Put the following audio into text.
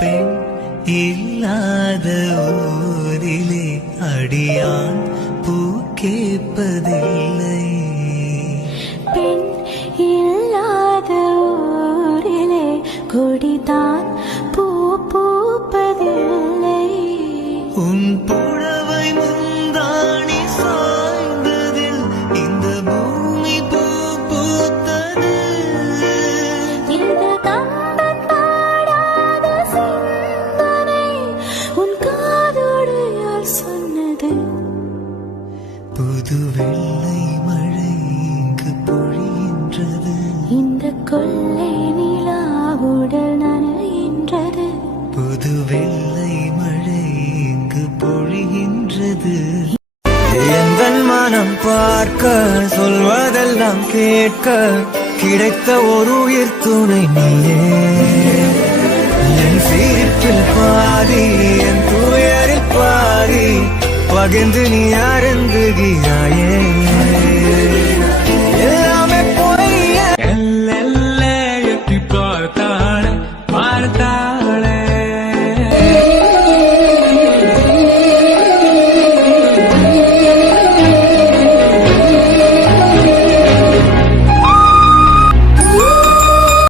பெண் இல்லாத ஊரிலே அடியான் பூ கேட்பதில்லை. பெண் இல்லாத ஊரிலே கொடிதான் பூ பூப்பதில்லை. உன் புடவை முந்தாணி சாய்ந்ததில் இந்த பூமி பூ பூத்தது. இந்த கம்பன் பாடாத சிந்தனை உன் காதோடு யார் சொன்னது? புது வெள்ளை மழை இங்கு பொழிகின்றது. இந்த கொள்ளை நிலா உடல் நனைகின்றது. புது வெள்ளை மழை இங்கு பொழிகின்றது. எந்தன் மனம் பார்க்க சொல்வதெல்லாம் கேட்க கிடைத்த ஒரு உயிர் துணை நீயே. என் சிரிப்பில் பாதி என் துயரில் பாதி பகிர்ந்து நீ அருந்துகிறாய்.